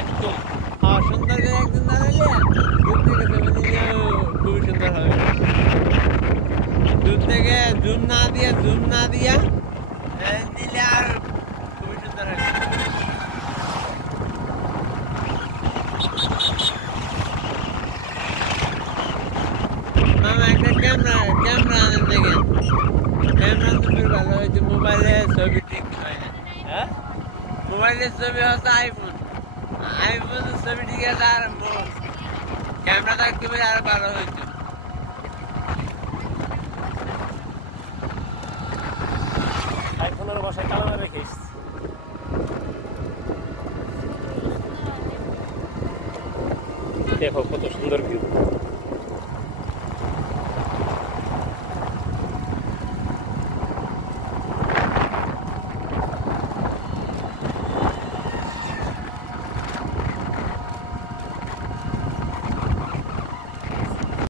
একদম সুন্দর করে একদিন দাঁড়াইলে দূর থেকে ছবি দিলে খুবই সুন্দর হবে। দূর থেকে জুম না দিয়া দিলে আর খুবই সুন্দর হবে। মামা একটা ক্যামেরা আনেন দেখেন, ক্যামেরা তুমি ভালো হয়েছে। মোবাইলে ছবি ঠিক হয় না। হ্যাঁ মোবাইলের ছবি হচ্ছে আইফোনের ছবি ঠিক আছে, আর ক্যামেরাটা একেবারে আরো ভালো হয়েছে। আইফোনের বাসায় তালা রেখে এসেছি। দেখো কত সুন্দর ভিউ।